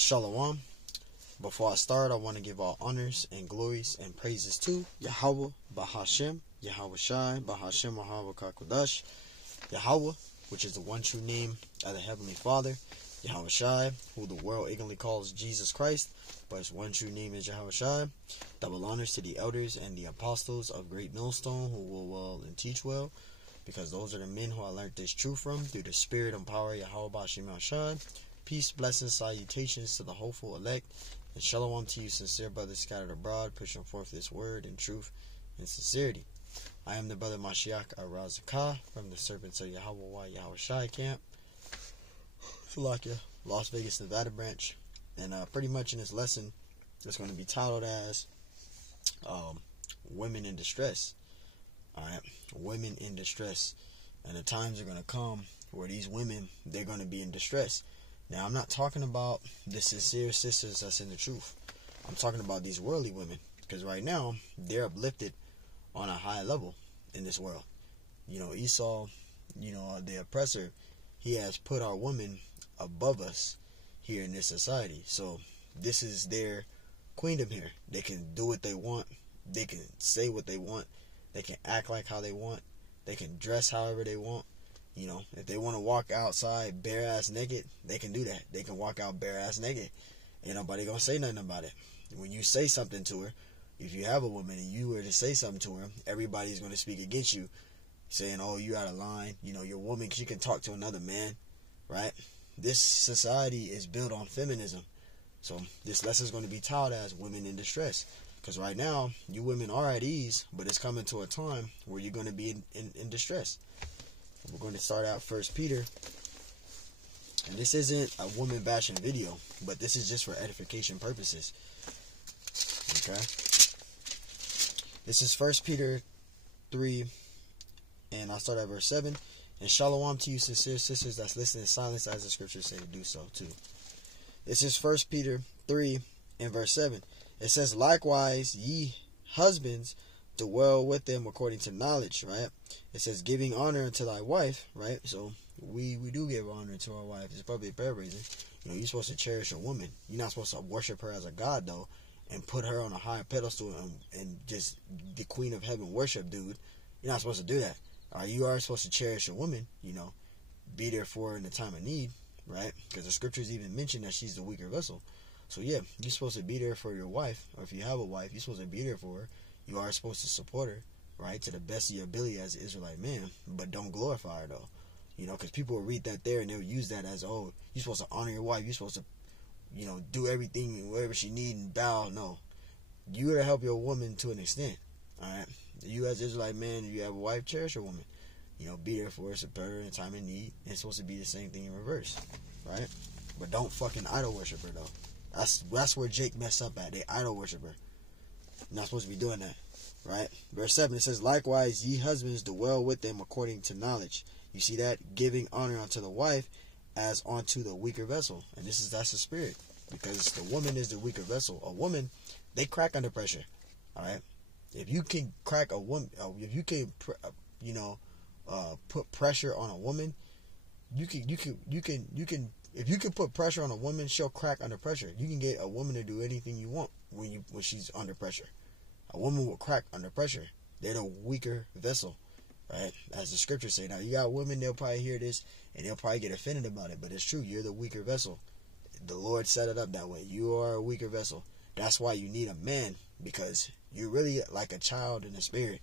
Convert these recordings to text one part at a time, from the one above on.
Shalom. Before I start, I want to give all honors and glories and praises to Yahweh, Bahashem, Yahweh Shai, Bahashem, Yahweh Kakodash, Yahweh, which is the one true name of the Heavenly Father, Yahweh Shai, who the world ignorantly calls Jesus Christ, but his one true name is Yahweh Shai. Double honors to the elders and the apostles of Great Millstone, who will well and teach well, because those are the men who I learned this truth from, through the spirit and power of Yahweh Bahashem Shai. Peace, blessings, salutations to the hopeful elect, and shalom to you, sincere brothers scattered abroad, pushing forth this word in truth and sincerity. I am the brother Mashiach Arazakah from the Serpents of Yahweh Yahweh Shai camp, Salakia, Las Vegas, Nevada branch. And pretty much in this lesson, it's going to be titled as Women in Distress. Alright, women in distress. And the times are going to come where these women, they're going to be in distress. Now, I'm not talking about the sincere sisters that's in the truth. I'm talking about these worldly women. Because right now, they're uplifted on a high level in this world. You know, Esau, the oppressor, he has put our women above us here in this society. So, this is their queendom here. They can do what they want. They can say what they want. They can act like how they want. They can dress however they want. You know, if they want to walk outside bare ass naked, they can do that. They can walk out bare ass naked. Ain't nobody gonna say nothing about it. When you say something to her, if you have a woman and you were to say something to her, everybody's gonna speak against you, saying, "Oh, you out of line." You know, your woman, she can talk to another man, right? This society is built on feminism. So this lesson is going to be titled as Women in Distress. Because right now, you women are at ease, but it's coming to a time where you're going to be in distress. We're going to start out 1 Peter. And this isn't a woman bashing video, but this is just for edification purposes. Okay? This is 1 Peter 3, and I'll start at verse 7. And shalom to you, sincere sisters that's listening in silence, as the scriptures say to do so too. This is 1 Peter 3 and verse 7. It says, "Likewise, ye husbands, dwell with them according to knowledge," right? It says, "Giving honor unto thy wife," right? So we do give honor to our wife. It's probably a paraphrasing. You know, you're supposed to cherish a woman. You're not supposed to worship her as a god, though, and put her on a high pedestal and just the queen of heaven worship, dude. You're not supposed to do that. You are supposed to cherish a woman, be there for her in the time of need, right? Because the scriptures even mention that she's the weaker vessel. So yeah, you're supposed to be there for your wife, or if you have a wife, you're supposed to be there for her. You are supposed to support her, right, to the best of your ability as an Israelite man, but don't glorify her though. Because people will read that there and they'll use that as, oh, you're supposed to honor your wife, you're supposed to, do everything, whatever she needs and bow. No, you gotta help your woman to an extent, alright? You as an Israelite man, if you have a wife, cherish your woman. Be there for her, support her in time of need. And it's supposed to be the same thing in reverse, right? But don't fucking idol worship her though. That's where Jake messed up at. They idol worship her. You're not supposed to be doing that, right? Verse 7, it says, "Likewise, ye husbands, dwell with them according to knowledge." You see that? Giving honor unto the wife as unto the weaker vessel. And that's the spirit. Because the woman is the weaker vessel. A woman, they crack under pressure, alright? If you can crack a woman, if you can, put pressure on a woman, you can. If you can put pressure on a woman, she'll crack under pressure. You can get a woman to do anything you want when she's under pressure. A woman will crack under pressure. They're the weaker vessel, right? As the scriptures say. Now you got women, they'll probably hear this and they'll probably get offended about it, but it's true. You're the weaker vessel. The Lord set it up that way. You are a weaker vessel. That's why you need a man, because you're really like a child in the spirit.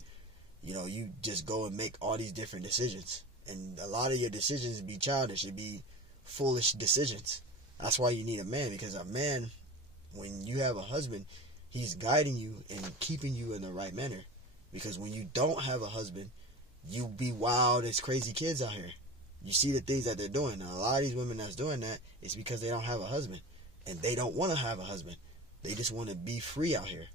You just go and make all these different decisions. And a lot of your decisions be childish. It be foolish decisions. That's why you need a man, because a man, when you have a husband, he's guiding you and keeping you in the right manner. Because when you don't have a husband, you be wild as crazy kids out here. You see the things that they're doing. Now, a lot of these women that's doing that is because they don't have a husband. And they don't want to have a husband. They just want to be free out here.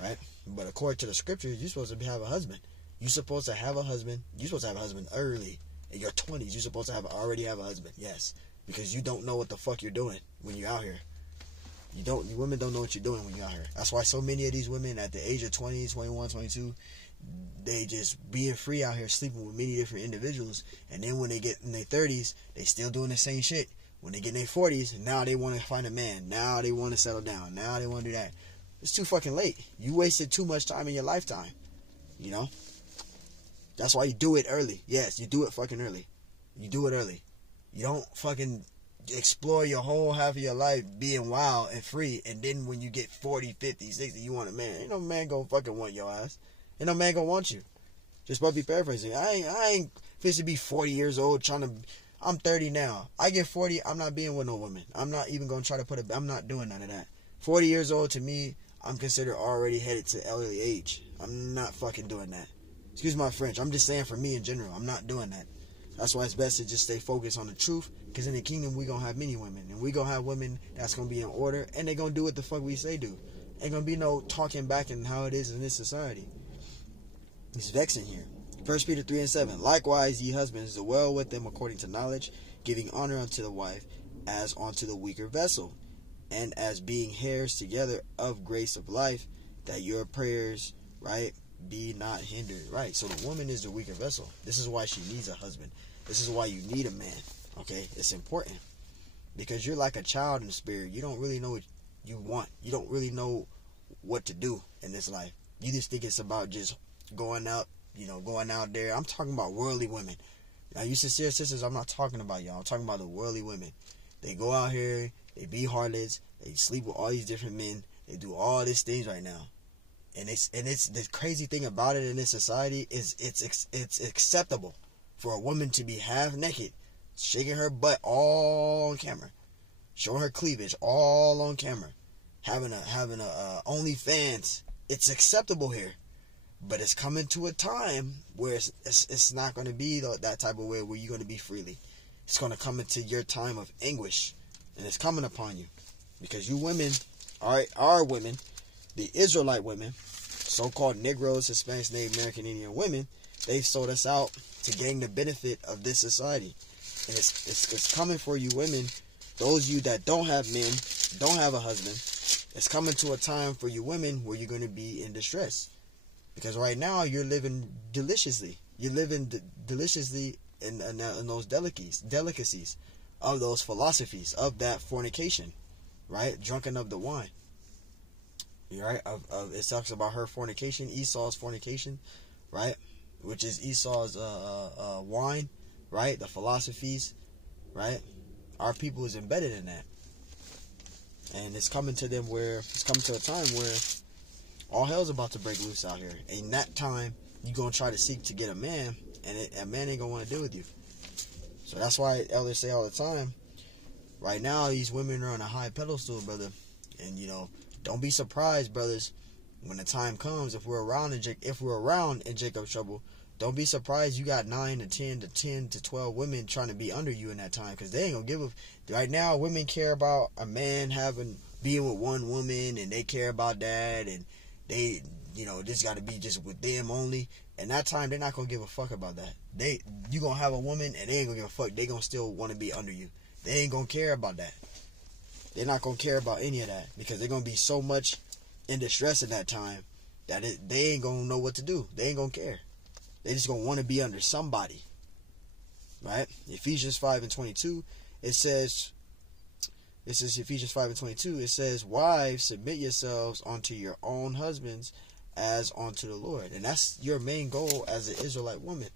Right? But according to the scriptures, you're supposed to have a husband. You're supposed to have a husband. You're supposed to have a husband early. In your 20s, you're supposed to already have a husband. Yes. Because you don't know what the fuck you're doing when you're out here. You women don't know what you're doing when you're out here. That's why so many of these women at the age of 20, 21, 22, they just being free out here sleeping with many different individuals. And then when they get in their 30s, they still doing the same shit. When they get in their 40s, now they want to find a man. Now they want to settle down. Now they want to do that. It's too fucking late. You wasted too much time in your lifetime. You know? That's why you do it early. Yes, you do it fucking early. You do it early. You don't fucking explore your whole half of your life being wild and free, and then when you get 40, 50, 60, you want a man. Ain't no man gonna fucking want your ass. Ain't no man gonna want you. Just about to be paraphrasing. I ain't fit to be 40 years old trying to... I'm 30 now. I get 40, I'm not being with no woman. I'm not even gonna try to put a... I'm not doing none of that. 40 years old, to me, I'm considered already headed to elderly age. I'm not fucking doing that. Excuse my French. I'm just saying for me in general, I'm not doing that. That's why it's best to just stay focused on the truth. Because in the kingdom, we gonna have many women. And we gonna have women that's gonna be in order. And they gonna do what the fuck we say do. Ain't gonna be no talking back and how it is in this society. It's vexing here. 1 Peter 3:7. Likewise, ye husbands, dwell with them according to knowledge, giving honor unto the wife, as unto the weaker vessel, and as being heirs together of grace of life, that your prayers, right, be not hindered. Right. So the woman is the weaker vessel. This is why she needs a husband. This is why you need a man. Okay? It's important. Because you're like a child in the spirit. You don't really know what you want. You don't really know what to do in this life. You just think it's about just going out, going out there. I'm talking about worldly women. Now, you sincere sisters, I'm not talking about y'all. I'm talking about the worldly women. They go out here, they be harlots, they sleep with all these different men, they do all these things right now. And it's the crazy thing about it in this society is it's acceptable for a woman to be half naked, shaking her butt all on camera, showing her cleavage all on camera, having a OnlyFans. It's acceptable here. But it's coming to a time where it's not going to be that type of way where you're going to be freely. It's going to come into your time of anguish. And it's coming upon you. Because you women, our women, the Israelite women, so-called Negroes, Hispanics, Native American, Indian women, they've sold us out to gain the benefit of this society. And it's coming for you women, those of you that don't have men, don't have a husband. It's coming to a time for you women where you're going to be in distress. Because right now, you're living deliciously. You're living deliciously in those delicacies of those philosophies, of that fornication, right? Drunken of the wine. Right? It talks about her fornication, Esau's fornication, right? Which is Esau's wine, right? The philosophies, right? Our people is embedded in that. And it's coming to them where, it's coming to a time where all hell's about to break loose out here. And in that time, you're going to try to seek to get a man, and a man ain't going to want to deal with you. So that's why elders say all the time, right now, these women are on a high pedestal, brother. And, don't be surprised, brothers, when the time comes, if we're around in Jacob's trouble, don't be surprised you got 9 to 12 women trying to be under you in that time, because they ain't going to give a... Right now, women care about a man being with one woman, and they care about that, and they, this got to be just with them only. And that time, they're not going to give a fuck about that. You going to have a woman, and they ain't going to give a fuck. They going to still want to be under you. They ain't going to care about that. They're not going to care about any of that, because they're going to be so much in distress in that time that they ain't going to know what to do. They ain't going to care. They just going to want to be under somebody. Right? Ephesians 5:22, it says... This is Ephesians 5:22. It says, wives, submit yourselves unto your own husbands as unto the Lord. And that's your main goal as an Israelite woman.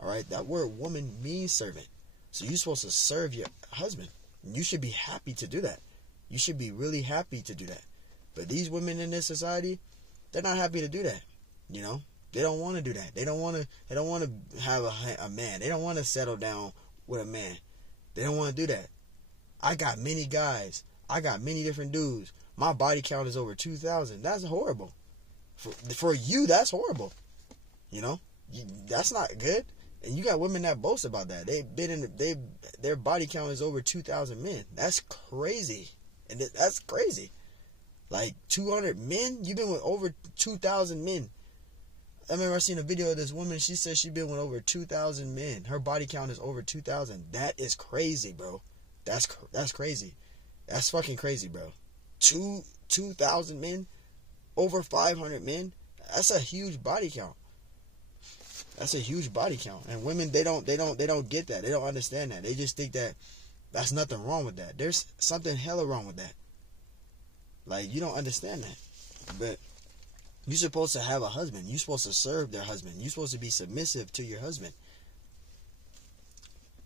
Alright? That word woman means servant. So you're supposed to serve your husband. You should be happy to do that. You should be really happy to do that. But these women in this society, they're not happy to do that. They don't want to do that. They don't want to have a man. They don't want to settle down with a man. They don't want to do that. I got many guys. I got many different dudes. My body count is over 2,000. That's horrible. For you, that's horrible. That's not good. And you got women that boast about that. Their body count is over 2,000 men. That's crazy. And that's crazy. Like 200 men? You've been with over 2,000 men. I remember I seen a video of this woman. She said she's been with over 2,000 men. Her body count is over 2,000. That is crazy, bro. That's crazy. That's fucking crazy, bro. 2,000 men? Over 500 men? That's a huge body count. That's a huge body count. And women, they don't get that. They don't understand that. They just think that That's nothing wrong with that. There's something hella wrong with that. Like, you don't understand that. But you're supposed to have a husband. You're supposed to serve their husband. You're supposed to be submissive to your husband.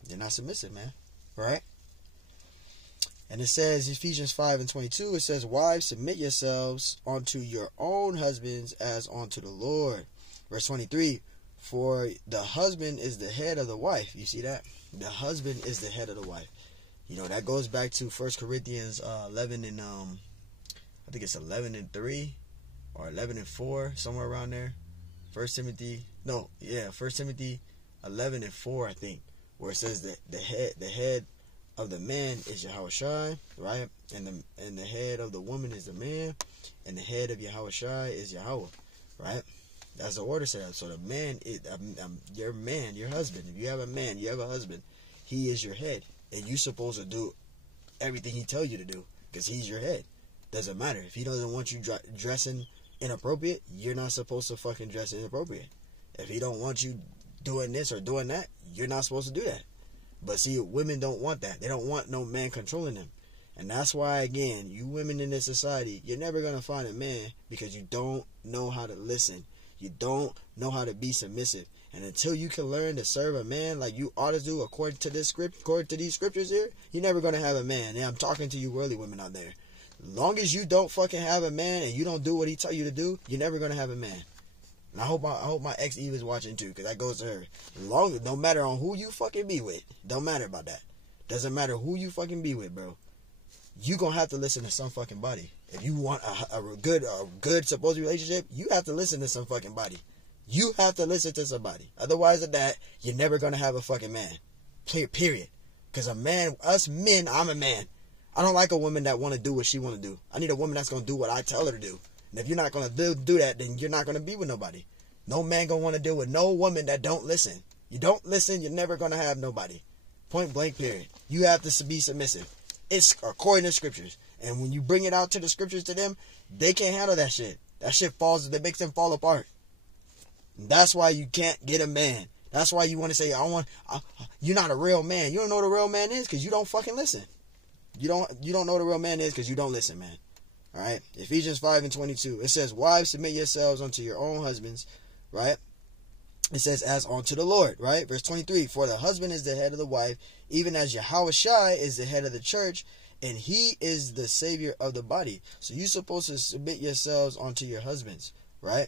You're not submissive, man. Right? And it says, Ephesians 5:22, it says, wives, submit yourselves unto your own husbands as unto the Lord. Verse 23, for the husband is the head of the wife. You see that? The husband is the head of the wife. You know, that goes back to 1 Corinthians 11 and, I think it's 11:3 or 11:4, somewhere around there. 1 Timothy 11:4, I think, where it says that the head of the man is Yahushua, right? And the head of the woman is the man, and the head of Yahushua is Yahweh, right? That's the order set up. So the man is your man, your husband. If you have a man, you have a husband. He is your head, and you're supposed to do everything he tells you to do because he's your head. Doesn't matter if he doesn't want you dressing inappropriate. You're not supposed to fucking dress inappropriate. If he don't want you doing this or doing that, you're not supposed to do that. But see, women don't want that. They don't want no man controlling them. And that's why, again, you women in this society, you're never going to find a man because you don't know how to listen. You don't know how to be submissive. And until you can learn to serve a man like you ought to do according to this script, according to these scriptures here, you're never going to have a man. And I'm talking to you worldly women out there. As long as you don't fucking have a man and you don't do what he tell you to do, you're never going to have a man. And I hope my ex Eve is watching too, because that goes to her. No matter on who you fucking be with. Don't matter about that. Doesn't matter who you fucking be with, bro. You gonna have to listen to some fucking body. If you want a good supposed relationship, you have to listen to some fucking body. You have to listen to somebody. Otherwise than that, you're never gonna have a fucking man. Period. Because a man, us men, I'm a man. I don't like a woman that want to do what she want to do. I need a woman that's going to do what I tell her to do. And if you're not going to do that, then you're not going to be with nobody. No man going to want to deal with no woman that don't listen. You don't listen, you're never going to have nobody. Point blank, period. You have to be submissive. It's according to scriptures. And when you bring it out to the scriptures to them, they can't handle that shit. That shit that makes them fall apart. And that's why you can't get a man. That's why you want to say, you're not a real man. You don't know what a real man is because you don't fucking listen. You don't know what a real man is because you don't listen, man. All right? Ephesians 5:22. It says, wives, submit yourselves unto your own husbands, right? It says, as unto the Lord, right? Verse 23. For the husband is the head of the wife, even as Yahushua is the head of the church, and he is the savior of the body. So you're supposed to submit yourselves unto your husbands, right?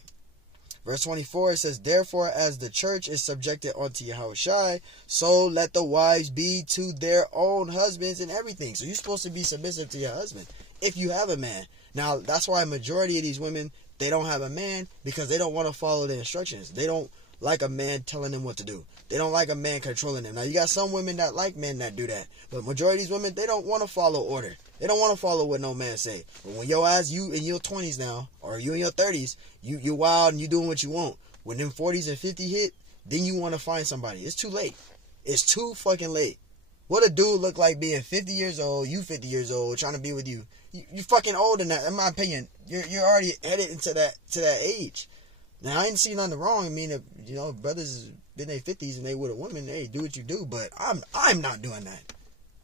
Verse 24, it says, therefore, as the church is subjected unto Yahushua, so let the wives be to their own husbands in everything. So you're supposed to be submissive to your husband if you have a man. Now, that's why a majority of these women, they don't have a man because they don't want to follow the instructions. They don't like a man telling them what to do. They don't like a man controlling them. Now, you got some women that like men that do that. But majority of these women, they don't want to follow order. They don't want to follow what no man say. But when your ass, you in your 20s now, or you in your 30s, you wild and you doing what you want. When them 40s and 50 hit, then you want to find somebody. It's too late. It's too fucking late. What a dude look like being 50 years old, you 50 years old, trying to be with you. You fucking old in that, in my opinion. You're already headed into that age. Now, I ain't seen nothing wrong. I mean, if, brothers in their 50s and they with a woman, hey, do what you do. But I'm not doing that.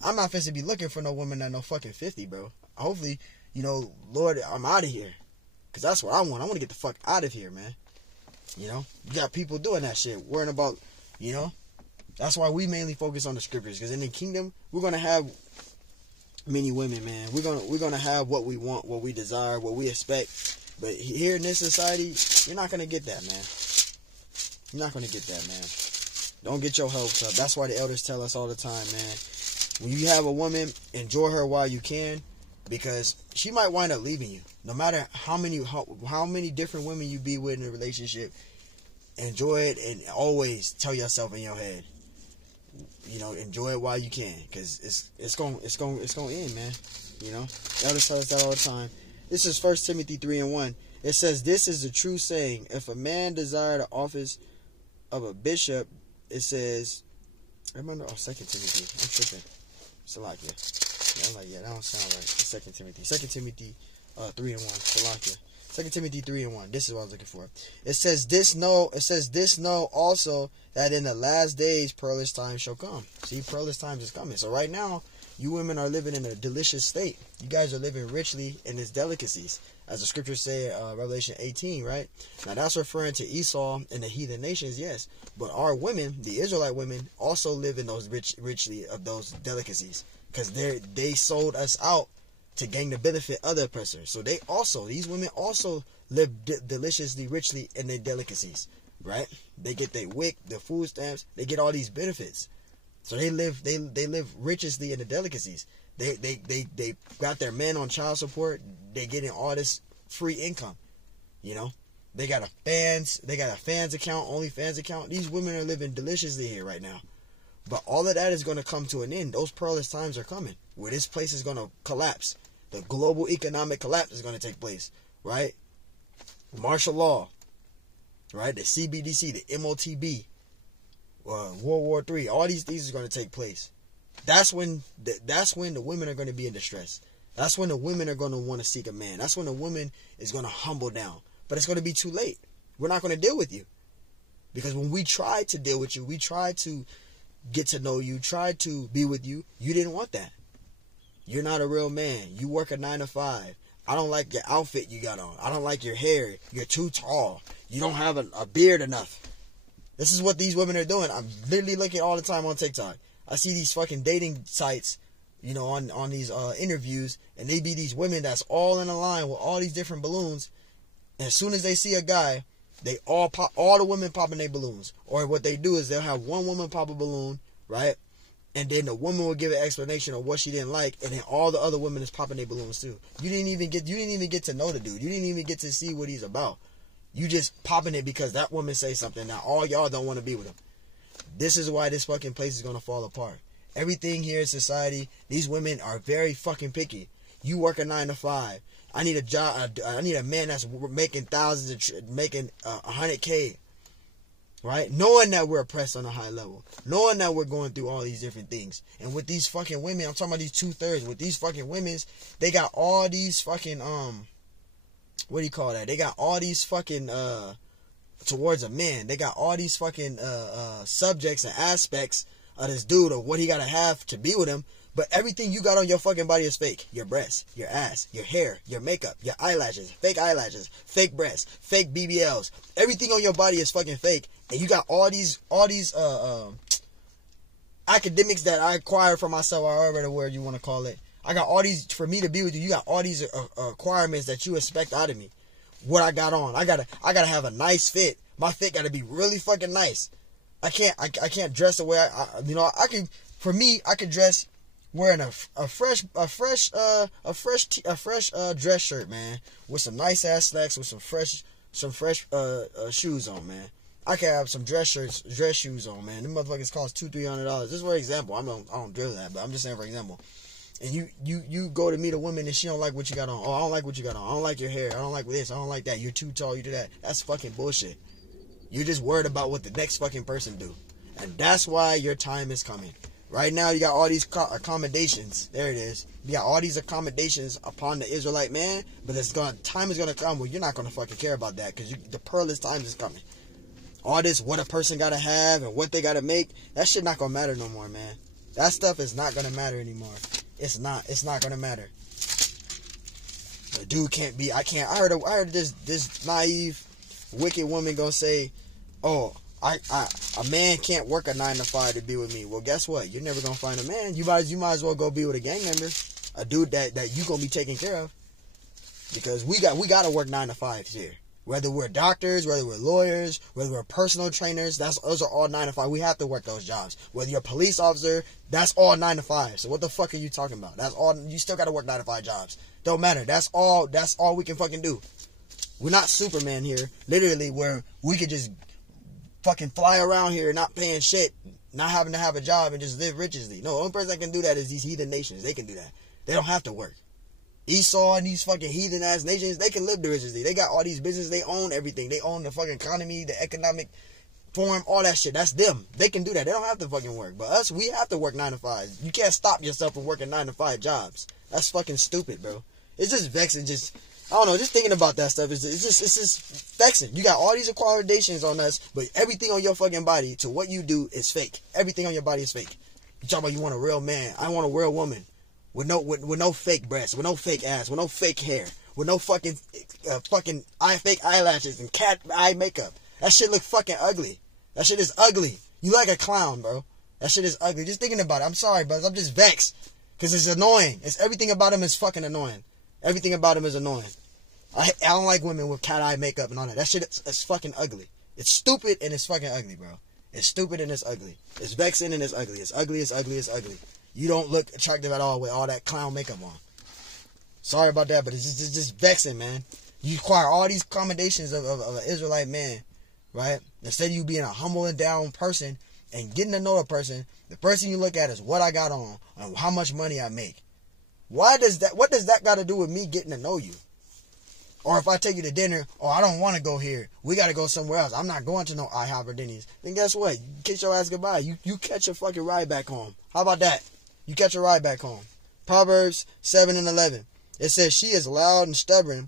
I'm not supposed to be looking for no woman that no fucking 50, bro. Hopefully, Lord, I'm out of here. Because that's what I want. I want to get the fuck out of here, man. You got people doing that shit, worrying about, That's why we mainly focus on the scriptures. Because in the kingdom, we're going to have many women, man. We're gonna have what we want, what we desire, what we expect. But here in this society, you're not going to get that, man. You're not going to get that, man. Don't get your hopes up. That's why the elders tell us all the time, man. When you have a woman, enjoy her while you can, because she might wind up leaving you. No matter how many different women you be with in a relationship, enjoy it and always tell yourself in your head, enjoy it while you can, because it's gonna end, man. Elders tell us that all the time. This is 1 Timothy 3:1. It says, this is the true saying. If a man desire the office of a bishop, it says, I remember, 2 Timothy. I'm tripping. Salakia. Yeah, I'm like, that don't sound right. It's 2 Timothy. 2 Timothy 3:1. Salakia. 2 Timothy 3:1. This is what I was looking for. It says this know also that in the last days perilous times shall come. See, perilous times is coming. So right now, You women are living in a delicious state. You guys are living richly in its delicacies. As the scriptures say, Revelation 18, right? Now that's referring to Esau and the heathen nations, yes. But our women, the Israelite women, also live in those richly of those delicacies. Because they sold us out to gain the benefit of the oppressor. So these women also live deliciously, richly in their delicacies, right? They get their WIC, the food stamps, they get all these benefits. So they live richly in the delicacies. They got their men on child support. They getting all this free income. You know, they got a fans account, OnlyFans account. These women are living deliciously here right now. But all of that is going to come to an end. Those perilous times are coming, where this place is going to collapse. The global economic collapse is going to take place, right? Martial law, right? The CBDC, the MOTB, World War III. All these things are going to take place. That's when the women are going to be in distress. That's when the women are going to want to seek a man. That's when the woman is going to humble down. But it's going to be too late. We're not going to deal with you. Because when we tried to deal with you, we tried to get to know you, tried to be with you, you didn't want that. You're not a real man. You work a 9 to 5. I don't like your outfit you got on. I don't like your hair. You're too tall. You don't have a beard enough. This is what these women are doing. I'm literally looking all the time on TikTok. I see these fucking dating sites, you know, on these interviews, and they be these women that's all in a line with all these different balloons. And as soon as they see a guy, they all the women popping their balloons. Or what they do is they'll have one woman pop a balloon, right? And then the woman will give an explanation of what she didn't like, and then all the other women is popping their balloons too. You didn't even get to know the dude. You didn't even get to see what he's about. You just popping it because that woman say something. Now all y'all don't want to be with him. This is why this fucking place is gonna fall apart. Everything here in society, these women are very fucking picky. You work a 9 to 5. I need a job. I need a man that's making thousands, making 100K. Right? Knowing that we're oppressed on a high level. Knowing that we're going through all these different things. And with these fucking women, I'm talking about these 2/3. With these fucking women, they got all these fucking, what do you call that? They got all these fucking, towards a man. They got all these fucking, subjects and aspects of this dude, of what he gotta have to be with him. But everything you got on your fucking body is fake. Your breasts, your ass, your hair, your makeup, your eyelashes, fake breasts, fake BBLs. Everything on your body is fucking fake. And you got all these academics that I acquired for myself, or however the word you want to call it. I got all these, for me to be with you, you got all these requirements that you expect out of me. What I got on. I gotta have a nice fit. My fit gotta be really fucking nice. I can't dress the way I could dress wearing a fresh dress shirt, man, with some nice ass slacks, with some fresh shoes on, man. I can have some dress shoes on, man. Them motherfuckers cost $200-$300. This is for example. I don't drill that, but I'm just saying for example. And you go to meet a woman and she don't like what you got on. Oh, I don't like what you got on. I don't like your hair. I don't like this. I don't like that. You're too tall. You do that. That's fucking bullshit. You're just worried about what the next fucking person do. And that's why your time is coming. Right now, you got all these accommodations. There it is. You got all these accommodations upon the Israelite man, but time is gonna come where you're not gonna fucking care about that, because the perilous time is coming. All this, what a person gotta have and what they gotta make, that shit not gonna matter no more, man. That stuff is not gonna matter anymore. It's not gonna matter. The dude can't be. I heard this naive, wicked woman gonna say, "Oh, a man can't work a 9 to 5 to be with me." Well, guess what? You're never gonna find a man. You might as well go be with a gang member, a dude that you gonna be taking care of. Because we gotta work 9 to 5 here. Whether we're doctors, whether we're lawyers, whether we're personal trainers, those are all 9 to 5. We have to work those jobs. Whether you're a police officer, that's all 9 to 5. So what the fuck are you talking about? That's all. You still gotta work 9 to 5 jobs. Don't matter. That's all we can fucking do. We're not Superman here, literally, where we could just fucking fly around here not paying shit, not having to have a job, and just live richly. No, the only person that can do that is these heathen nations. They can do that. They don't have to work. Esau and these fucking heathen ass nations, they can live richly. They got all these businesses. They own everything. They own the fucking economy, the economic form, all that shit. That's them. They can do that. They don't have to fucking work. But us, we have to work 9 to 5. You can't stop yourself from working 9 to 5 jobs. That's fucking stupid, bro. It's just vexing. I don't know, just thinking about that stuff, it's just vexing. You got all these accommodations on us, but everything on your fucking body to what you do is fake. Everything on your body is fake. You talk about you want a real man. I want a real woman with no fake breasts, with no fake ass, with no fake hair, with no fucking fake eyelashes and cat eye makeup. That shit look fucking ugly. That shit is ugly. You like a clown, bro. That shit is ugly. Just thinking about it. I'm sorry, bro. I'm just vexed. Because it's annoying. Everything about him is fucking annoying. Everything about him is annoying. I don't like women with cat eye makeup and all that. That shit is fucking ugly. It's stupid and it's fucking ugly, bro. It's stupid and it's ugly. It's vexing and it's ugly. It's ugly, it's ugly, it's ugly. You don't look attractive at all with all that clown makeup on. Sorry about that, but it's just vexing, man. You acquire all these commendations of an Israelite man, right? Instead of you being a humble and down person and getting to know a person, the person you look at is what I got on and how much money I make. What does that got to do with me getting to know you? Or if I take you to dinner, I don't want to go here. We got to go somewhere else. I'm not going to no IHOP or Denny's. Then guess what? You kiss your ass goodbye. You catch a fucking ride back home. How about that? You catch a ride back home. Proverbs 7:11. It says, she is loud and stubborn.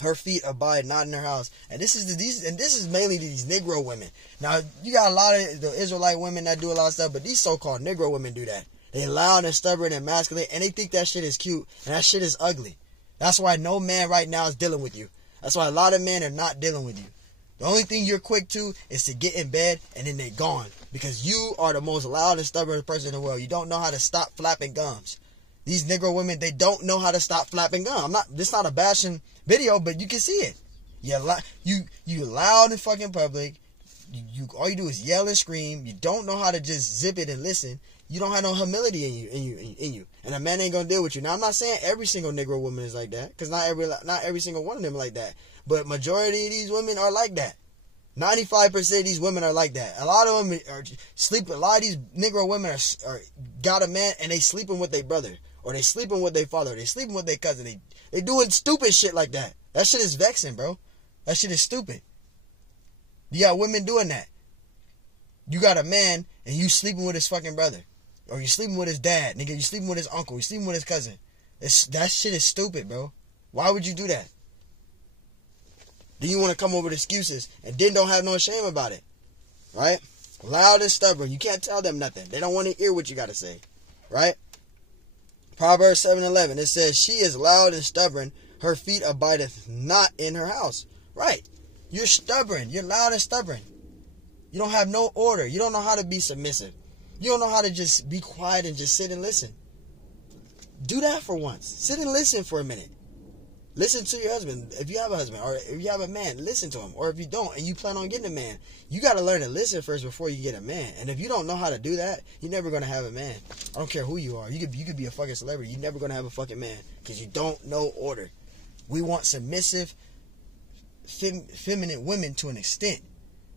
Her feet abide not in her house. And this is mainly these Negro women. Now, you got a lot of the Israelite women that do a lot of stuff, but these so-called Negro women do that. They loud and stubborn and masculine, and they think that shit is cute, and that shit is ugly. That's why no man right now is dealing with you. That's why a lot of men are not dealing with you. The only thing you're quick to is to get in bed and then they're gone. Because you are the most loud and stubborn person in the world. You don't know how to stop flapping gums. These Negro women, they don't know how to stop flapping gum. This not a bashing video, but you can see it. You loud in fucking public. All you do is yell and scream. You don't know how to just zip it and listen. You don't have no humility in you. And a man ain't gonna deal with you. Now, I'm not saying every single Negro woman is like that, because not every single one of them like that. But majority of these women are like that. 95% of these women are like that. A lot of them are sleeping. A lot of these Negro women are got a man and they sleeping with their brother, or they sleeping with their father, or they sleeping with their cousin. They doing stupid shit like that. That shit is vexing, bro. That shit is stupid. You got women doing that. You got a man and you sleeping with his fucking brother. Or you sleeping with his dad, nigga. You sleeping with his uncle. You sleeping with his cousin. That shit is stupid, bro. Why would you do that? Then you want to come over with excuses and then don't have no shame about it. Right? Loud and stubborn. You can't tell them nothing. They don't want to hear what you got to say. Right? Proverbs 7:11. It says, she is loud and stubborn. Her feet abideth not in her house. Right. You're stubborn. You're loud and stubborn. You don't have no order. You don't know how to be submissive. You don't know how to just be quiet and just sit and listen. Do that for once. Sit and listen for a minute. Listen to your husband. If you have a husband, or if you have a man, listen to him. Or if you don't and you plan on getting a man, you got to learn to listen first before you get a man. And if you don't know how to do that, you're never going to have a man. I don't care who you are. You could be a fucking celebrity. You're never going to have a fucking man because you don't know order. We want submissive, feminine women to an extent.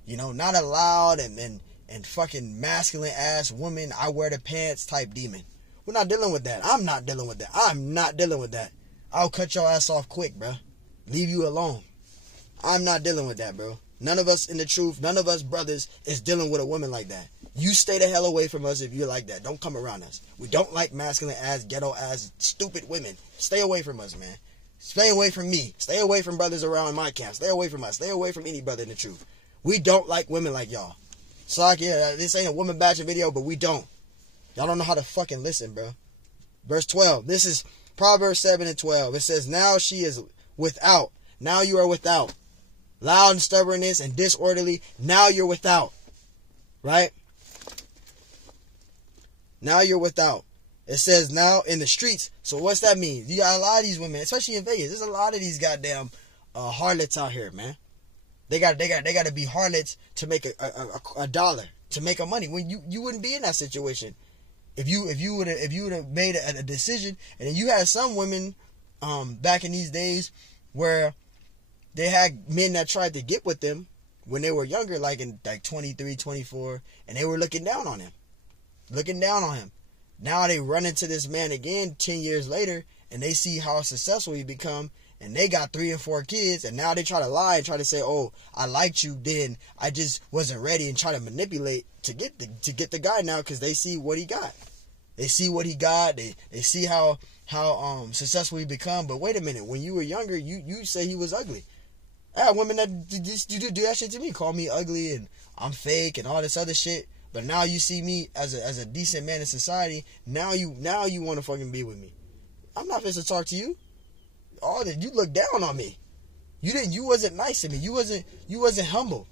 You know, not a loud and fucking masculine ass woman, I wear the pants type demon. We're not dealing with that. I'm not dealing with that. I'm not dealing with that. I'll cut your ass off quick, bro. Leave you alone. I'm not dealing with that, bro. None of us in the truth, none of us brothers is dealing with a woman like that. You stay the hell away from us if you're like that. Don't come around us. We don't like masculine ass, ghetto ass, stupid women. Stay away from us, man. Stay away from me. Stay away from brothers around my camp. Stay away from us. Stay away from any brother in the truth. We don't like women like y'all. So like, yeah, this ain't a woman bashing video, but we don't. Y'all don't know how to fucking listen, bro. Verse 12. This is Proverbs 7:12. It says, now she is without. Now you are without. Loud and stubbornness and disorderly. Now you're without. Right? Now you're without. It says now in the streets. So what's that mean? You got a lot of these women, especially in Vegas. There's a lot of these goddamn harlots out here, man. They got to be harlots to make a dollar, to make a money. When you wouldn't be in that situation if you would have made a decision. And you had some women back in these days where they had men that tried to get with them when they were younger, like in 23, 24, and they were looking down on him. Now they run into this man again 10 years later, and they see how successful he become. And they got 3 and 4 kids, and now they try to lie and try to say, "Oh, I liked you then. I just wasn't ready," and try to manipulate to get the guy now because they see what he got. They see what he got. They see how successful he become. But wait a minute, when you were younger, you say he was ugly. I had women that do that shit to me, call me ugly and I'm fake and all this other shit. But now you see me as a decent man in society. Now you want to fucking be with me. I'm not supposed to talk to you. All that you look down on me. You wasn't nice to me. You wasn't humble.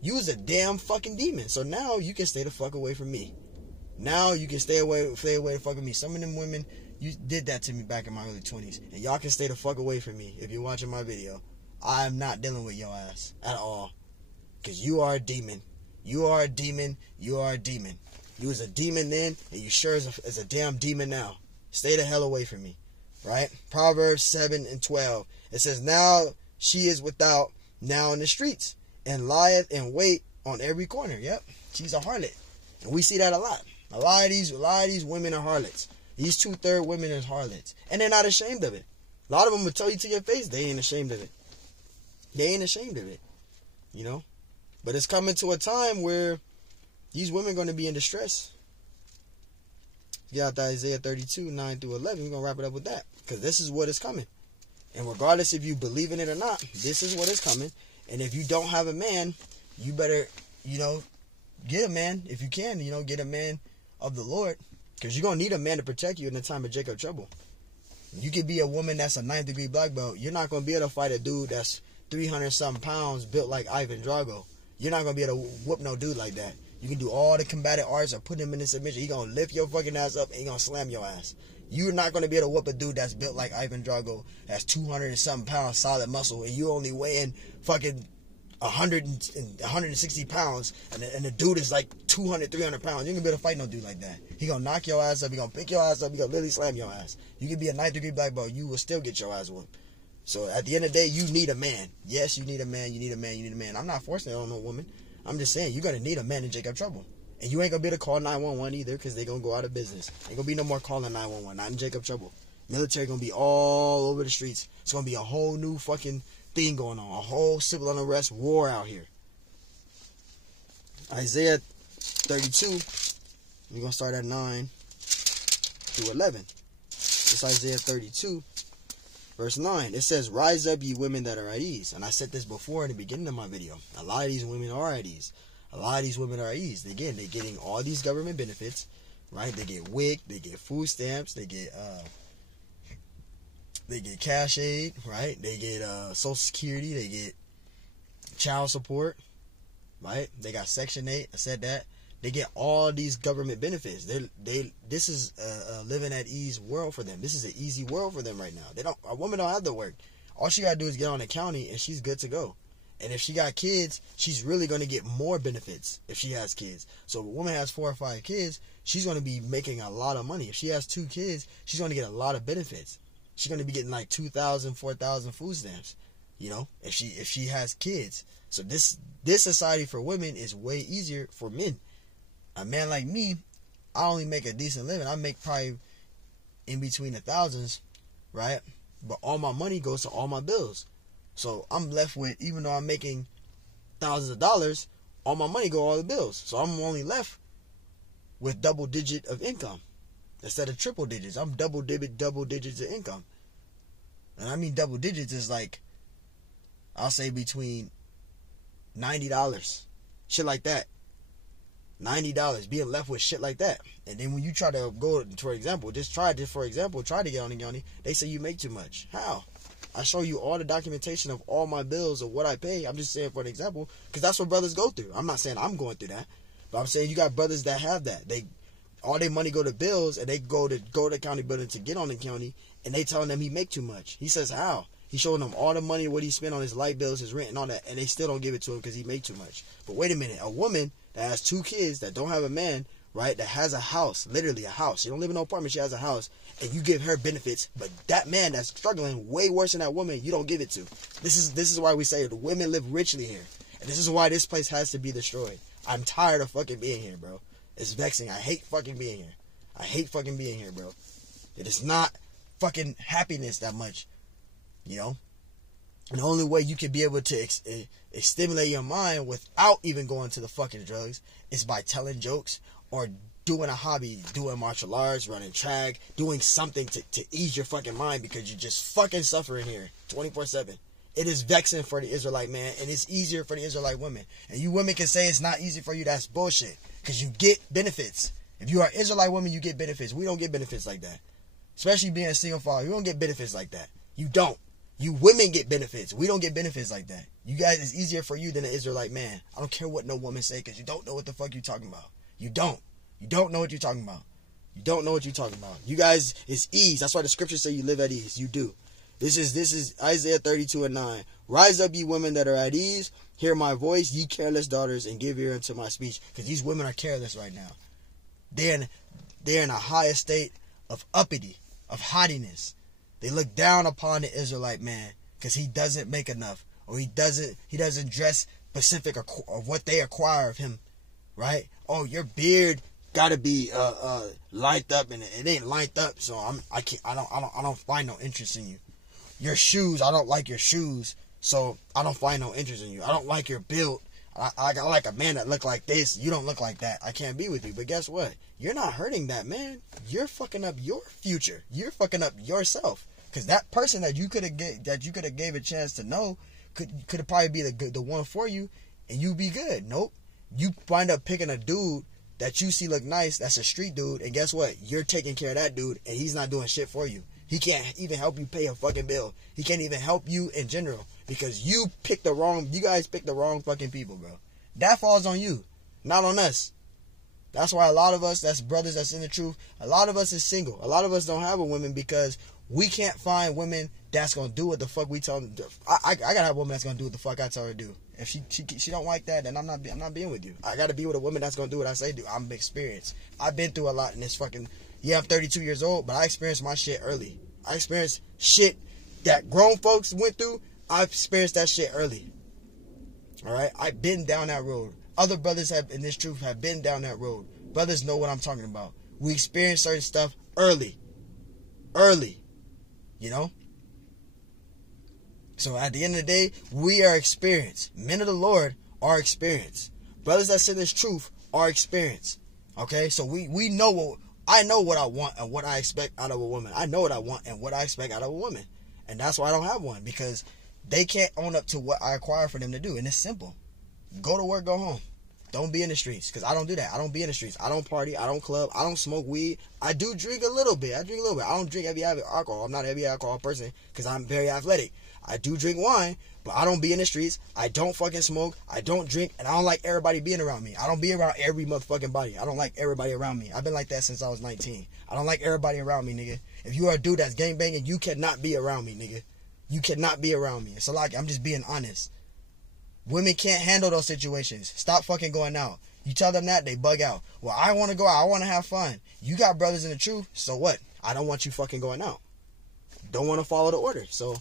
You was a damn fucking demon. So now you can stay the fuck away from me. Now you can stay away the fuck from me. Some of them women, you did that to me back in my early 20s. And y'all can stay the fuck away from me if you're watching my video. I'm not dealing with your ass at all. Because you are a demon. You are a demon. You are a demon. You was a demon then, and you sure is a damn demon now. Stay the hell away from me. Right? Proverbs 7:12. It says, now she is without, now in the streets, and lieth in wait on every corner. Yep. She's a harlot. And we see that a lot. A lot of these women are harlots. These 2/3 women are harlots. And they're not ashamed of it. A lot of them will tell you to your face they ain't ashamed of it. They ain't ashamed of it. You know? But it's coming to a time where these women are going to be in distress. Get out to Isaiah 32, 9 through 11. We're going to wrap it up with that. Because this is what is coming. And regardless if you believe in it or not, this is what is coming. And if you don't have a man, you better, get a man. If you can, get a man of the Lord. Because you're going to need a man to protect you in the time of Jacob trouble. You could be a woman that's a 9th degree black belt. You're not going to be able to fight a dude that's 300-something pounds built like Ivan Drago. You're not going to be able to whoop no dude like that. You can do all the combative arts or put him in a submission. He going to lift your fucking ass up and he going to slam your ass. You're not going to be able to whoop a dude that's built like Ivan Drago, that's 200-something pounds solid muscle, and you only weighing fucking 160 pounds, and the dude is like 200, 300 pounds. You ain't going to be able to fight no dude like that. He going to knock your ass up. He going to pick your ass up. He going to literally slam your ass. You can be a 9th degree black belt. You will still get your ass whooped. So at the end of the day, you need a man. Yes, you need a man. You need a man. You need a man. I'm not forcing it on no woman. I'm just saying, you're going to need a man in Jacob trouble. And you ain't going to be able to call 911 either, because they're going to go out of business. Ain't going to be no more calling 911. Not in Jacob trouble. Military going to be all over the streets. It's going to be a whole new fucking thing going on. A whole civil unrest war out here. Isaiah 32. We're going to start at 9 through 11. It's Isaiah 32. Verse 9, it says, rise up, ye women that are at ease. And I said this before in the beginning of my video. A lot of these women are at ease. A lot of these women are at ease. Again, they're getting all these government benefits, right? They get WIC, they get food stamps, they get cash aid, right? They get Social Security, they get child support, right? They got Section 8, I said that. They get all these government benefits. This is a living at ease world for them. This is an easy world for them right now. A woman don't have to work. All she gotta do is get on the county and she's good to go. And if she got kids, she's really gonna get more benefits if she has kids. So if a woman has 4 or 5 kids, she's gonna be making a lot of money. If she has 2 kids, she's gonna get a lot of benefits. She's gonna be getting like 2,000, 4,000 food stamps. If she has kids. So this society for women is way easier for men. A man like me, I only make a decent living. I make probably in between the thousands, right? But all my money goes to all my bills. So I'm left with, even though I'm making thousands of dollars, all my money go all the bills. So I'm only left with double digit of income instead of triple digits. I'm double digits of income. And I mean double digits is like, I'll say between $90, shit like that. $90, being left with shit like that. And then when you try to go, for example, try to get on the county, they say you make too much. How? I show you all the documentation of all my bills of what I pay. I'm just saying for an example, because that's what brothers go through. I'm not saying I'm going through that, but I'm saying you got brothers that have that. All their money go to bills, and they go to the county building to get on the county, and they telling them he make too much. He says how? He's showing them all the money, what he spent on his light bills, his rent, and all that, and they still don't give it to him because he make too much. But wait a minute, a woman that has 2 kids, that don't have a man, right, that has a house, literally a house. She don't live in no apartment, she has a house, and you give her benefits, but that man that's struggling way worse than that woman, you don't give it to. This is why we say the women live richly here. And this is why this place has to be destroyed. I'm tired of fucking being here, bro. It's vexing. I hate fucking being here. I hate fucking being here, bro. It is not fucking happiness that much, And the only way you can be able to stimulate your mind without even going to the fucking drugs is by telling jokes or doing a hobby, doing martial arts, running track, doing something to ease your fucking mind, because you're just fucking suffering here 24/7. It is vexing for the Israelite man, and it's easier for the Israelite women. And you women can say it's not easy for you. That's bullshit. Because you get benefits. If you are an Israelite woman, you get benefits. We don't get benefits like that. Especially being a single father. You don't get benefits like that. You don't. You women get benefits. We don't get benefits like that. You guys, it's easier for you than an Israelite man. I don't care what no woman say because you don't know what the fuck you're talking about. You don't. You don't know what you're talking about. You don't know what you're talking about. You guys, it's ease. That's why the scriptures say you live at ease. You do. This is Isaiah 32:9. Rise up, ye women that are at ease. Hear my voice, ye careless daughters, and give ear unto my speech. Because these women are careless right now. They're in a higher state of uppity, of haughtiness. They look down upon the Israelite man because he doesn't make enough, or he doesn't dress specific of what they acquire of him, right? Oh, your beard gotta be lined up, and it ain't lined up, so I don't find no interest in you. Your shoes, I don't like your shoes, so I don't find no interest in you. I don't like your build. I like a man that look like this. You don't look like that. I can't be with you. But guess what? You're not hurting that man. You're fucking up your future. You're fucking up yourself. Because that person that you could have gave a chance to know could have probably be the one for you, and you be good. Nope. You wind up picking a dude that you see look nice. That's a street dude, and guess what? You're taking care of that dude, and he's not doing shit for you. He can't even help you pay a fucking bill. He can't even help you in general because you guys picked the wrong fucking people, bro. That falls on you, not on us. That's why a lot of us, that's brothers that's in the truth, a lot of us is single. A lot of us don't have a woman because we can't find women that's going to do what the fuck we tell them to do. I got to have a woman that's going to do what the fuck I tell her to do. If she don't like that, then I'm not being with you. I got to be with a woman that's going to do what I say do. I'm experienced. I've been through a lot in this fucking... Yeah, I'm 32 years old, but I experienced my shit early. I experienced shit that grown folks went through. I've experienced that shit early. Alright? I've been down that road. Other brothers in this truth have been down that road. Brothers know what I'm talking about. We experience certain stuff early. Early. You know? So at the end of the day, we are experienced. Men of the Lord are experienced. Brothers that say this truth are experienced. Okay? So we know what... I know what I want and what I expect out of a woman. I know what I want and what I expect out of a woman. And that's why I don't have one. Because they can't own up to what I acquire for them to do. And it's simple. Go to work, go home. Don't be in the streets. Because I don't do that. I don't be in the streets. I don't party. I don't club. I don't smoke weed. I do drink a little bit. I don't drink heavy alcohol. I'm not a heavy alcohol person because I'm very athletic. I do drink wine, but I don't be in the streets. I don't fucking smoke. I don't drink, and I don't like everybody being around me. I don't be around every motherfucking body. I don't like everybody around me. I've been like that since I was 19. I don't like everybody around me, nigga. If you are a dude that's gangbanging, you cannot be around me, nigga. You cannot be around me. So like, I'm just being honest. Women can't handle those situations. Stop fucking going out. You tell them that, they bug out. Well, I want to go out. I want to have fun. You got brothers in the truth, so what? I don't want you fucking going out. Don't want to follow the order, so...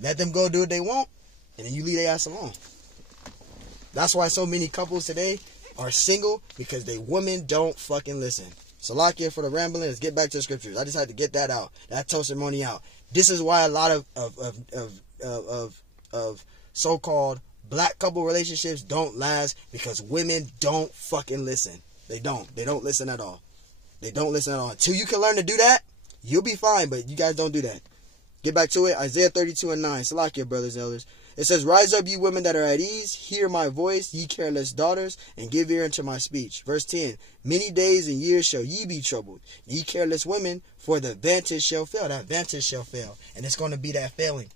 Let them go do what they want, and then you leave their ass alone. That's why so many couples today are single, because they women don't fucking listen. Salakia for the rambling. Let's get back to the scriptures. I just had to get that out. That testimony out. This is why a lot of so-called black couple relationships don't last, because women don't fucking listen. They don't. They don't listen at all. They don't listen at all. Until you can learn to do that, you'll be fine, but you guys don't do that. Get back to it. Isaiah 32:9. Salakia, brothers and elders. It says, Rise up, ye women that are at ease. Hear my voice, ye careless daughters, and give ear unto my speech. Verse 10. Many days and years shall ye be troubled, ye careless women, for the vantage shall fail. That vantage shall fail. And it's going to be that failing.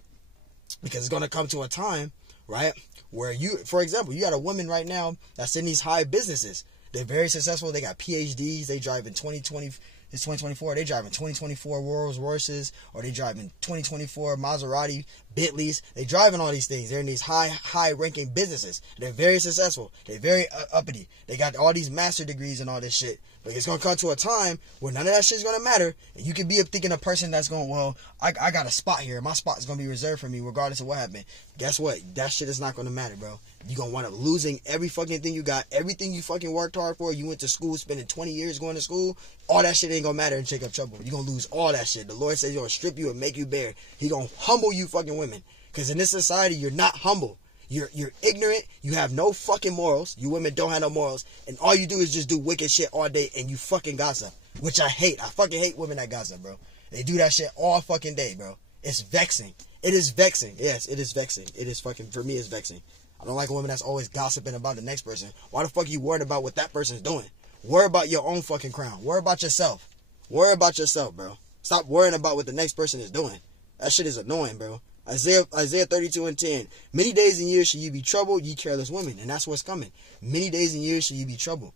Because it's going to come to a time, right, where you, for example, you got a woman right now that's in these high businesses. They're very successful. They got PhDs. They drive in 2020. It's 2024. They driving 2024 Rolls Royces, or they driving 2024 Maserati, Bentleys. They driving all these things. They're in these high ranking businesses. They're very successful. They're very uppity. They got all these master degrees and all this shit. But it's gonna come to a time where none of that shit's gonna matter. And you could be thinking a person that's going, well, I got a spot here. My spot is gonna be reserved for me regardless of what happened. Guess what? That shit is not gonna matter, bro. You're gonna wind up losing every fucking thing you got. Everything you fucking worked hard for. You went to school, spending 20 years going to school. All that shit ain't gonna matter in Jacob trouble. You're gonna lose all that shit. The Lord says he's gonna strip you and make you bare. He gonna humble you fucking women. Because in this society, you're not humble. You're ignorant. You have no fucking morals. You women don't have no morals. And all you do is just do wicked shit all day, and you fucking gossip. Which I hate. I fucking hate women that gossip, bro. They do that shit all fucking day, bro. It's vexing. It is vexing. Yes, it is vexing. It is fucking, for me, it's vexing. I don't like a woman that's always gossiping about the next person. Why the fuck are you worried about what that person's doing? Worry about your own fucking crown. Worry about yourself. Worry about yourself, bro. Stop worrying about what the next person is doing. That shit is annoying, bro. Isaiah 32:10. Many days and years shall you be troubled, ye careless women. And that's what's coming. Many days and years shall you be troubled.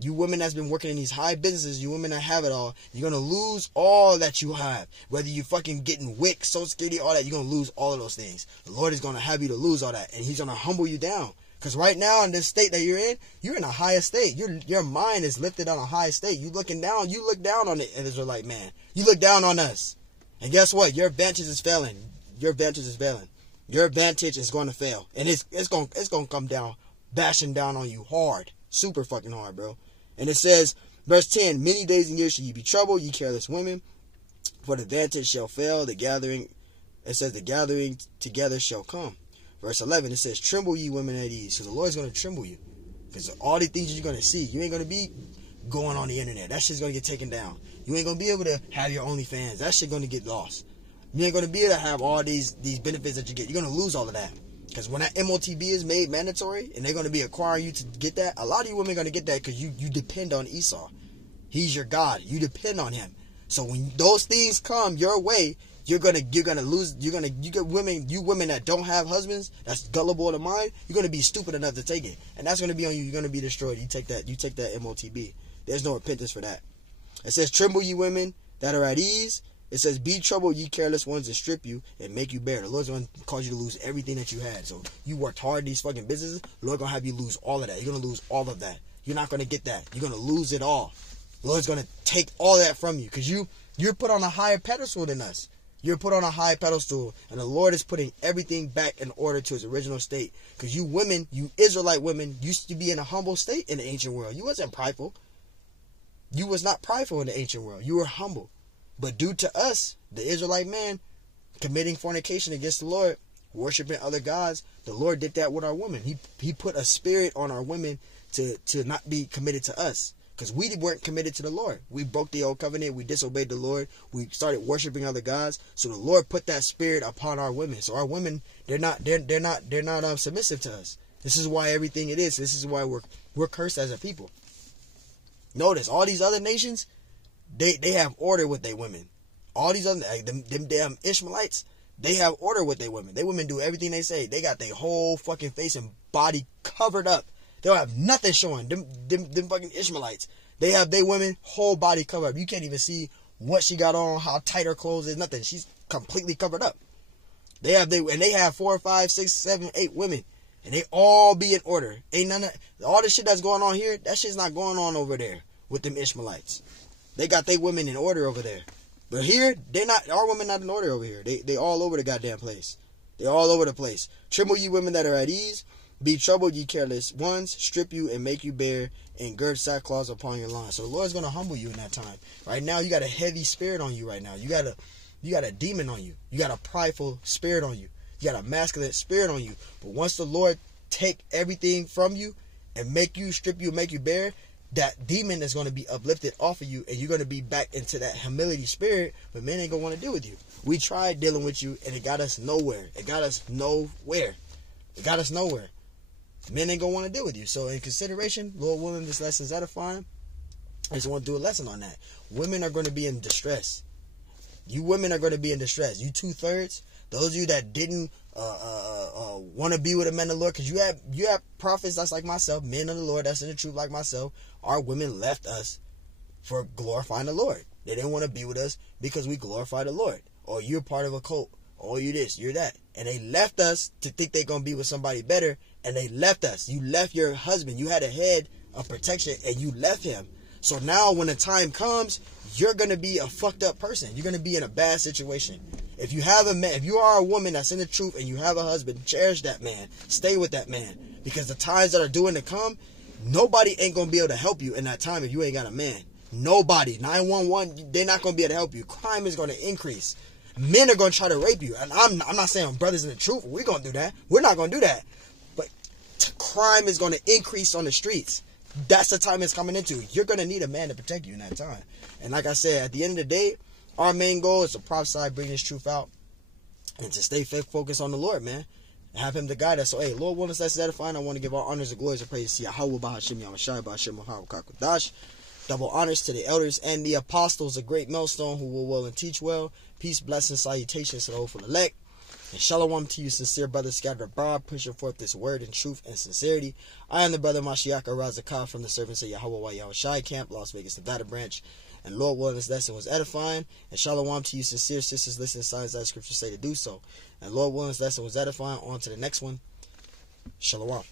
You women that's been working in these high businesses, you women that have it all, you're going to lose all that you have. Whether you fucking getting WIC, Social Security, all that, you're going to lose all of those things. The Lord is going to have you to lose all that. And he's going to humble you down. Because right now in this state that you're in a higher state. Your mind is lifted on a high state. You look down on the Israelite man. You look down on us. And guess what? Your advantage is failing. Your advantage is failing. Your advantage is going to fail. And it's going to come down, bashing down on you hard. Super fucking hard, bro. And it says, verse 10, many days and years shall ye be troubled, ye careless women, for the advantage shall fail, the gathering together shall come. Verse 11, it says, tremble ye women at ease. So the Lord's going to tremble you. Because all the things you're going to see, you ain't going to be going on the internet. That shit's going to get taken down. You ain't going to be able to have your OnlyFans. That shit going to get lost. You ain't going to be able to have all these benefits that you get. You're going to lose all of that. Because when that MOTB is made mandatory, and they're going to be acquiring you to get that, a lot of you women are going to get that because you depend on Esau. He's your God. You depend on him. So when those things come your way, you're gonna lose. You women that don't have husbands, that's gullible to mind, you're gonna be stupid enough to take it, and that's gonna be on you. You're gonna be destroyed. You take that MOTB. There's no repentance for that. It says, tremble ye women that are at ease. It says, be troubled ye careless ones that strip you and make you bare. The Lord's going to cause you to lose everything that you had. So you worked hard in these fucking businesses. The Lord's going to have you lose all of that. You're going to lose all of that. You're not going to get that. You're going to lose it all. The Lord's going to take all that from you because you're put on a higher pedestal than us. You're put on a high pedestal, and the Lord is putting everything back in order to its original state. Because you women, you Israelite women, used to be in a humble state in the ancient world. You wasn't prideful. You was not prideful in the ancient world. You were humble. But due to us, the Israelite man, committing fornication against the Lord, worshiping other gods, the Lord did that with our women. He put a spirit on our women to not be committed to us. Because we weren't committed to the Lord. We broke the old covenant. We disobeyed the Lord. We started worshiping other gods. So the Lord put that spirit upon our women. So our women, they're not submissive to us. This is why everything it is. This is why we're cursed as a people. Notice all these other nations, they have order with their women. All these other them damn Ishmaelites, they have order with their women. Their women do everything they say. They got their whole fucking face and body covered up. They don't have nothing showing. Them fucking Ishmaelites. They have their women whole body covered up. You can't even see what she got on, how tight her clothes is, nothing. She's completely covered up. They have 4, 5, 6, 7, 8 women. And they all be in order. Ain't none of all the shit that's going on here, that shit's not going on over there with them Ishmaelites. They got their women in order over there. But here, our women not in order over here. They all over the goddamn place. They all over the place. Tremble ye women that are at ease. Be troubled ye careless ones. Strip you and make you bare. And gird sackcloth upon your loins. So the Lord's going to humble you in that time. Right now, you got a heavy spirit on you right now. You got a demon on you. You got a prideful spirit on you. You got a masculine spirit on you. But once the Lord take everything from you and make you, strip you, and make you bare, that demon is going to be uplifted off of you, and you're going to be back into that humility spirit, but men ain't going to want to deal with you. We tried dealing with you, and it got us nowhere. It got us nowhere. Men ain't going to want to deal with you. So in consideration, Lord willing, this lesson's edifying. I just want to do a lesson on that. Women are going to be in distress. You women are going to be in distress. You 2/3, those of you that didn't want to be with a man of the Lord, because you have prophets that's like myself, men of the Lord that's in the truth like myself. Our women left us for glorifying the Lord. They didn't want to be with us because we glorify the Lord. Or you're part of a cult. Or you're this, you're that. And they left us to think they're going to be with somebody better. And they left us. You left your husband. You had a head of protection and you left him. So now when the time comes, you're going to be a fucked up person. You're going to be in a bad situation. If you have a man, if you are a woman that's in the truth and you have a husband, cherish that man. Stay with that man. Because the times that are doing to come, nobody ain't going to be able to help you in that time if you ain't got a man. Nobody. 911, they're not going to be able to help you. Crime is going to increase. Men are going to try to rape you. And I'm not saying brothers in the truth, we're going to do that. We're not going to do that. But crime is going to increase on the streets. That's the time it's coming into. You're going to need a man to protect you in that time. And like I said, at the end of the day, our main goal is to prophesy, bring this truth out, and to stay focused on the Lord, man. and have him to guide us. So, hey, Lord willing, that's edifying. I want to give all honors and glories and praise to Yahweh Bahashim Yamashai Bahashim Muhammad. Double honors to the elders and the apostles, a great millstone who will well and teach well. Peace, blessings, salutations to the hopeful elect. And shalom to you, sincere brothers scattered abroad, pushing forth this word in truth and sincerity. I am the brother Mashiach Razakah from the servants of Yahweh Yahushai Camp, Las Vegas, Nevada branch. And Lord willing, this lesson was edifying. And shalom to you, sincere sisters, listening to signs that scripture say to do so. And Lord willing, this lesson was edifying. On to the next one. Shalom.